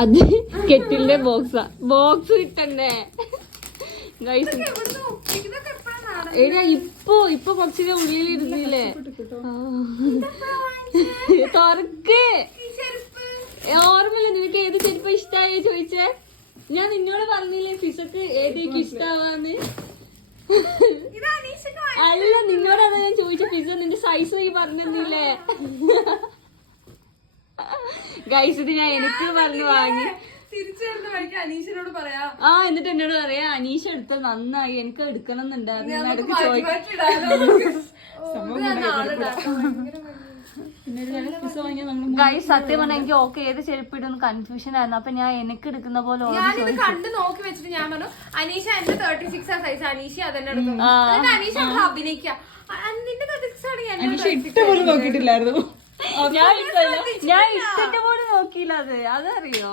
അത് കെറ്റിലിന്റെ ബോക്സ് കിട്ടണ്ടേ ഗൈസ്? ഇപ്പൊ കുറച്ചിന്റെ ഉള്ളിലിരുന്നില്ലേ? തുറക്ക്. ഓർമ്മയില്ല നിനക്ക് ഏത് ചെരുപ്പ് ഇഷ്ടായോ ചോദിച്ചേ? ഞാൻ നിന്നോട് പറഞ്ഞില്ലേ ഫിസക്ക് ഏതേക്ക് ഇഷ്ടാവാന്ന്? അല്ല നിന്നോട് അതാ ഞാൻ ചോദിച്ച. ഫിസ നിന്റെ സൈസ് നീ പറഞ്ഞില്ലേ? ഗൈസ് ഇത് ഞാൻ എനിക്ക് പറഞ്ഞു വാങ്ങി. എന്നിട്ട് എന്നോട് പറയാ അനീഷ എടുത്ത നന്നായി, എനിക്ക് എടുക്കണം എന്നുണ്ടായിരുന്നു. ഗൈസ് സത്യം പറഞ്ഞാൽ എനിക്ക് ഓക്കെ ഏത് ചെരുപ്പ് ഇടുന്ന കൺഫ്യൂഷൻ ആയിരുന്നു. അപ്പൊ ഞാൻ എനിക്ക് എടുക്കുന്ന പോലെ കണ്ട് നോക്കി വെച്ചിട്ട് ഞാൻ പറഞ്ഞു അനീഷ എന്റെ 36 സൈസ്, അനീഷ അതെന്നെ എടുത്തു. അനീഷ അഭിനയിക്കാം, നിന്റെ 36 നോക്കിയിട്ടില്ലായിരുന്നു. ഞാൻ ഇട്ടിട്ട് പോലും നോക്കിയില്ല. അതറിയോ?